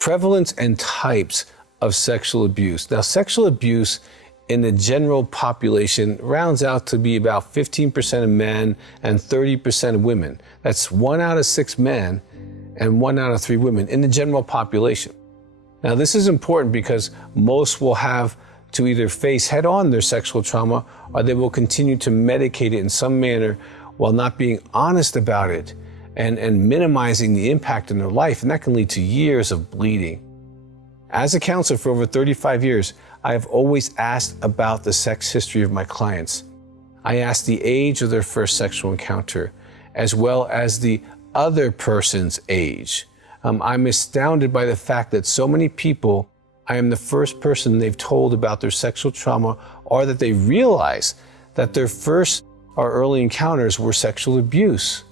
Prevalence and types of sexual abuse. Now, sexual abuse in the general population rounds out to be about 15% of men and 30% of women. That's 1 out of 6 men and 1 out of 3 women in the general population. Now, this is important because most will have to either face head-on their sexual trauma, or they will continue to medicate it in some manner while not being honest about it and minimizing the impact in their life, and that can lead to years of bleeding. As a counselor for over 35 years, I have always asked about the sex history of my clients. I ask the age of their first sexual encounter, as well as the other person's age. I'm astounded by the fact that so many people, I am the first person they've told about their sexual trauma, or that they realize that their first or early encounters were sexual abuse.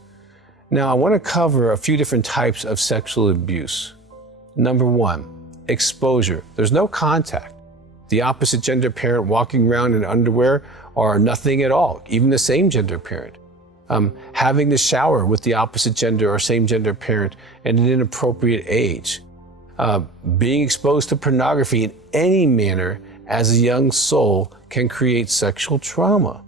Now, I want to cover a few different types of sexual abuse. Number 1, exposure. There's no contact. The opposite gender parent walking around in underwear or nothing at all, even the same gender parent. Having the shower with the opposite gender or same gender parent at an inappropriate age. Being exposed to pornography in any manner as a young soul can create sexual trauma.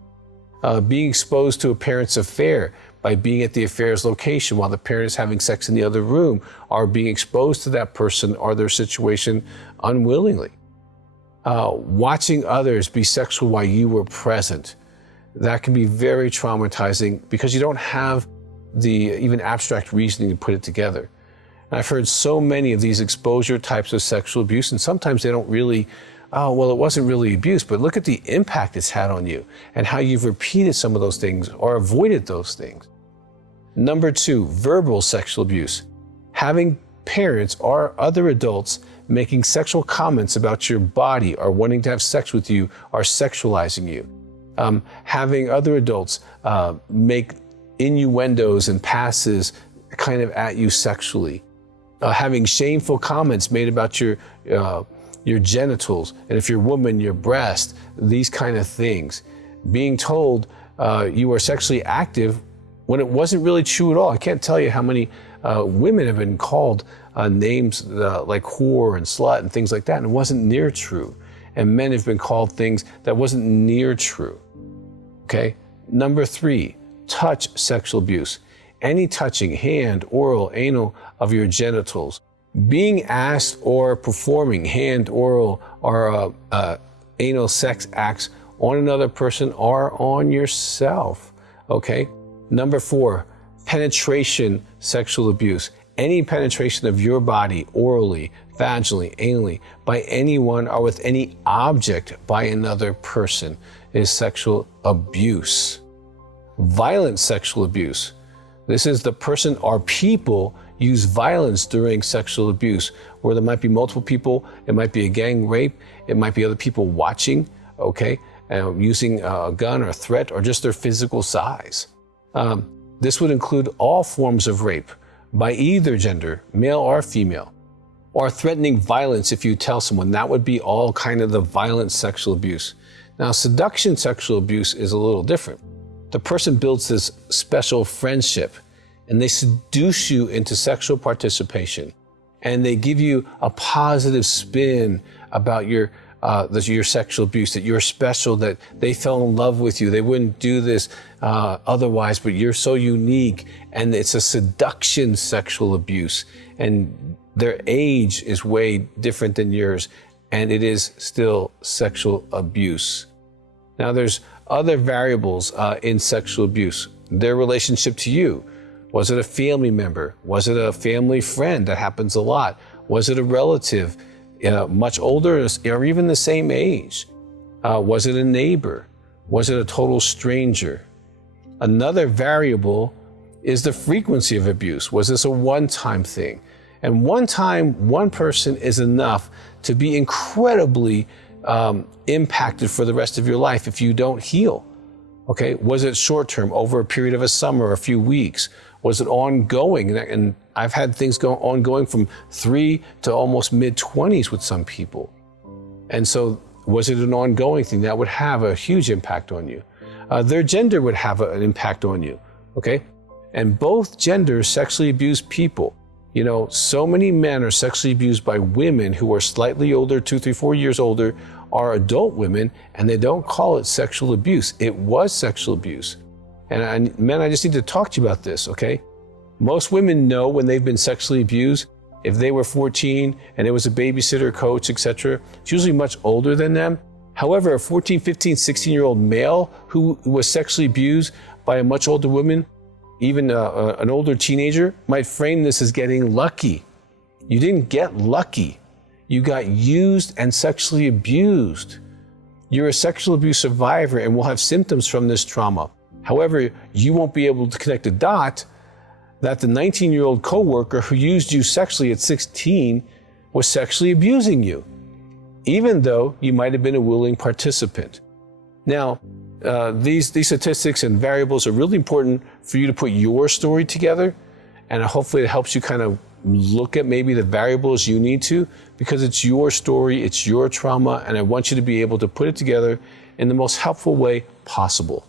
Being exposed to a parent's affair by being at the affair's location while the parent is having sex in the other room, or being exposed to that person or their situation unwillingly. Watching others be sexual while you were present. That can be very traumatizing because you don't have the even abstract reasoning to put it together. And I've heard so many of these exposure types of sexual abuse, and sometimes they don't really, oh, well, it wasn't really abuse, but look at the impact it's had on you and how you've repeated some of those things or avoided those things. Number 2, verbal sexual abuse. Having parents or other adults making sexual comments about your body or wanting to have sex with you or sexualizing you. Having other adults make innuendos and passes kind of at you sexually. Having shameful comments made about your genitals, and if you're a woman, your breast, these kind of things. Being told you are sexually active when it wasn't really true at all. I can't tell you how many women have been called names like whore and slut and things like that, and it wasn't near true. And men have been called things that wasn't near true. Okay? Number 3, touch sexual abuse. Any touching, hand, oral, anal, of your genitals. Being asked or performing hand, oral, or anal sex acts on another person or on yourself. Okay? Number 4, penetration sexual abuse. Any penetration of your body orally, vaginally, anally, by anyone or with any object by another person is sexual abuse. Violent sexual abuse. This is the person or people use violence during sexual abuse, where there might be multiple people, it might be a gang rape, it might be other people watching, okay, using a gun or a threat or just their physical size. This would include all forms of rape by either gender, male or female, or threatening violence if you tell someone. That would be all kind of the violent sexual abuse. Now, seduction sexual abuse is a little different. The person builds this special friendship and they seduce you into sexual participation, and they give you a positive spin about your sexual abuse, that you're special, that they fell in love with you. They wouldn't do this otherwise, but you're so unique. And it's a seduction sexual abuse. And their age is way different than yours, and it is still sexual abuse. Now, there's other variables in sexual abuse. Their relationship to you. Was it a family member? Was it a family friend? That happens a lot. Was it a relative? Much older or even the same age? Was it a neighbor? Was it a total stranger? Another variable is the frequency of abuse. Was this a one-time thing? And one time, one person is enough to be incredibly impacted for the rest of your life if you don't heal. Okay, was it short-term, over a period of a summer, or a few weeks? Was it ongoing? And I've had things go ongoing from 3 to almost mid-20s with some people. And so was it an ongoing thing? That would have a huge impact on you. Their gender would have an impact on you, okay? And both genders sexually abuse people. You know, so many men are sexually abused by women who are slightly older, 2, 3, 4 years older, are adult women, and they don't call it sexual abuse. It was sexual abuse. And men, I just need to talk to you about this, okay? Most women know when they've been sexually abused. If they were 14 and it was a babysitter, coach, etc., it's usually much older than them. However, a 14, 15, 16-year-old male who was sexually abused by a much older woman, even an older teenager, might frame this as getting lucky. You didn't get lucky. You got used and sexually abused. You're a sexual abuse survivor and will have symptoms from this trauma. However, you won't be able to connect a dot that the 19-year-old coworker who used you sexually at 16 was sexually abusing you, even though you might have been a willing participant. Now, these statistics and variables are really important for you to put your story together, and hopefully it helps you kind of look at maybe the variables you need to, because it's your story, it's your trauma, and I want you to be able to put it together in the most helpful way possible.